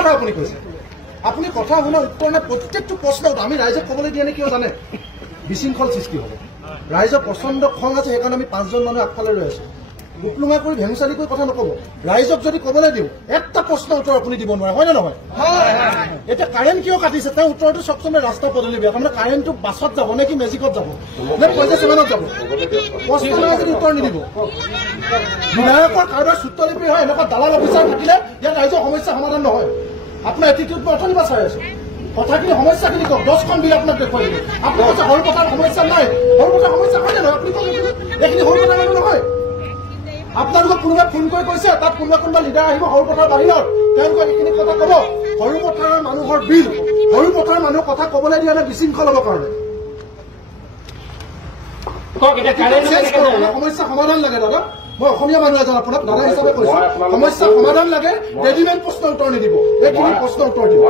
কথা আপুনি কৈছে আপুনি কথা শুনা উত্তৰ নাই প্ৰত্যেকটো প্ৰশ্নত আমি ৰাইজক ক'বলৈ দিয়া নে কিয় জানে বিশৃংখল সৃষ্টি হ'ব ৰাইজৰ প্ৰচণ্ড খং আছে সেইকাৰণে আমি 5জন মানুহ আগফালে ৰৈ আছো উপলুঙা কৰি ভেংচালি কৰি কথা নক'ব ৰাইজক যদি ক'বলৈ দিওঁ একটা প্ৰশ্ন উত্তৰ আপুনি দিব নোৱাৰে হয় নে নহয় এতিয়া কাৰেণ্ট কিয় কাটিছে তেওঁ উত্তৰটো চবচমে ৰাস্তা পদূলি বেয়া তাৰমানে কাৰেণ্টটো বাছত যাব নে কি মেজিকত যাব নে পইচা চেভেনত যাব প্ৰশ্ন যদি উত্তৰ নিদিব বিধায়কৰ কাৰোবাৰ সূত্ৰলিপি হয় এনেকুৱা দালাল অফিচাৰ থাকিলে ইয়াত ৰাইজৰ সমস্যা সমাধান নহয় আপোনাৰ এটিটিউড মই অথনিৰ পৰা চাই আছো কথাখিনি সমস্যাখিনি কওক 10খন বিল আপোনাক দেখুৱাই দিব আপুনি কৈছে সৰু কথাৰ সমস্যা নাই সৰু কথাৰ সমস্যা হয় নে নহয় আপুনি কওক এইখিনি সৰু কথা নহয় আপোনালোকক কোনোবাই ফোন কৰি কৈছে তাত কোনোবা লিডাৰ আহিব সৰু পথাৰ বাহিৰত তেওঁলোকক এইখিনি কথা ক'ব সৰু পথাৰৰ মানুহৰ বিল সৰু পথাৰৰ মানুহৰ কথা ক'বলৈ দিয়া নাই বিশৃংখল হ'বৰ কাৰণে সমস্যা সমাধান লাগে দাদা মই অসমীয়া মানুহ এজন আপোনাক দাদা হিচাপে কৈছো সমস্যা সমাধান লাগে ৰেডিমেড প্ৰশ্ন উত্তৰ নিদিব এইখিনি প্ৰশ্ন উত্তৰ দিব